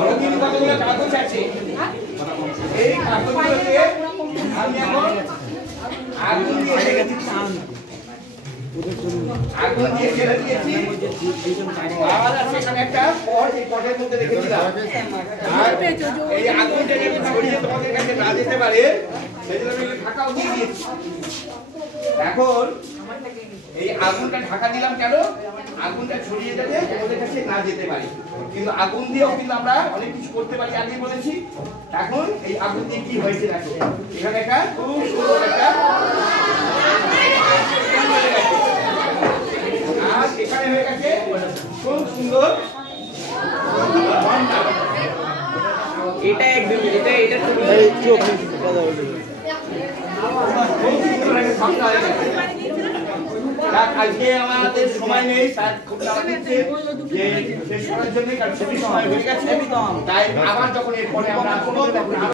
অনেকদিন কতগুলো কাগজ আছে, এই কাগজগুলোতে আমি এখন আগুন দিয়ে ছেড়ে দিয়েছি। আর সেখানে একটা পট, এই পটের মধ্যে রেখে দিলাম। আর এই আগুনটা যাতে ছড়িয়ে তোমাদের কাছে না যেতে পারে সেই জন্য আমি ঢাকাও দিয়ে দিয়েছি। এখন এই আগুনটা ঢাকা দিলাম কেন? আগুনটা ছড়িয়ে যাবে তোমাদের কাছে না যেতে পারে। কিন্তু আগুন দিয়েও কিন্তু আমরা অনেক কিছু করতে পারি, আগে বলেছি। এখন এই আগুন দিয়ে কি হয়েছে দেখো, এখানে একটা খুব সুন্দর একটা আর এখানে হয়ে গেছে খুব সুন্দর এটা একদম এটা চোখ কথা বলতে আজকে আমাদের সময় নেই, স্যার খুব টাকা দিচ্ছে যে শেষ করার জন্য, কারণ ছুটির সময় হয়ে গেছে। তাই আবার যখন এরপরে আমরা